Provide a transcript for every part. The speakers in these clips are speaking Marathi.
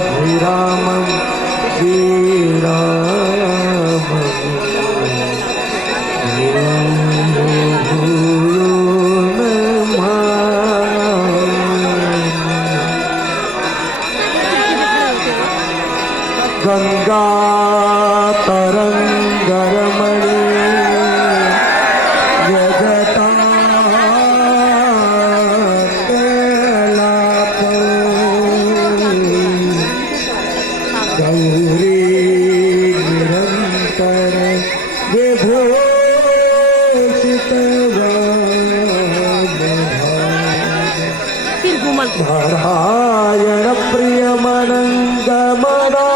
लोकाभिरामं श्रीरामं गंगा तरंगरमणी गौरी निरंतर विभूषित नारायण प्रियमनंगमना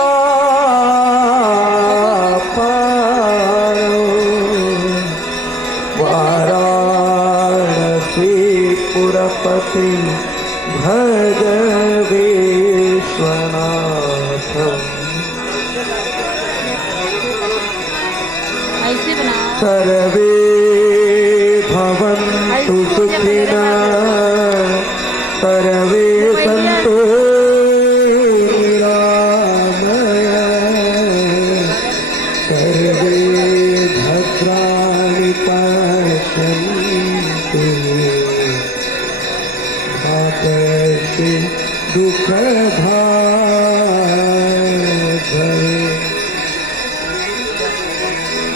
वाराणसी पुरपति भज विश्वनाथम् सर्वे भवन्तु सुखिनः सर्वे सन्तु निरामयाः सर्वे भद्राणि पश्यन्तु मा कश्चित् दुःखभाग्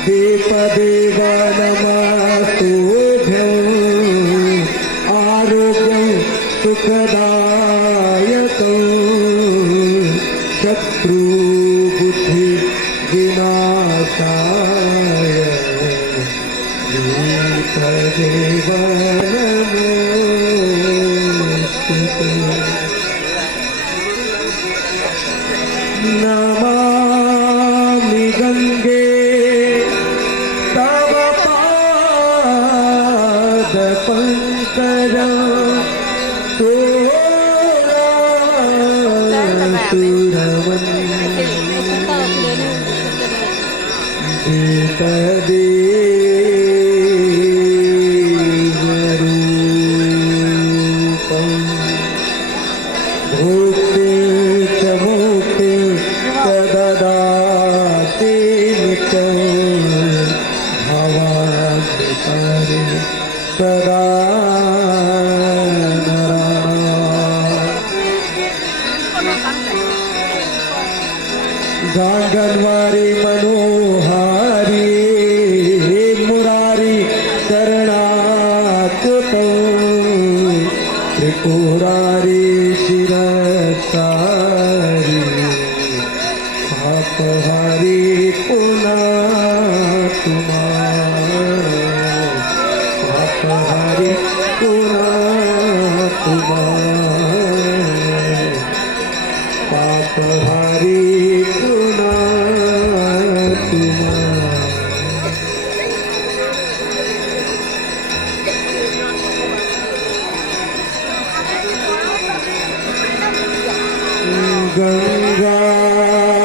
दीपदेव नमस्तुभ्यं आरोग्यं सुखदायकं शत्रुबुद्धि विनाशाय दीपदेव नमोस्तुते नमामि गंगे पंकजं गीतदेवरूपं भुक्ति च मुक्ति च ददाति नित्यं भवाब्धिकारि सदा गांगनवारी मनोहारी मुरारी शरणागत त्रिपुरारी शिरसारी हातहारी पुन्हा तुम्हारा हातहारी पुन्हा तुम्हारा पापहारी पुन्हा तुम्हारा गंगा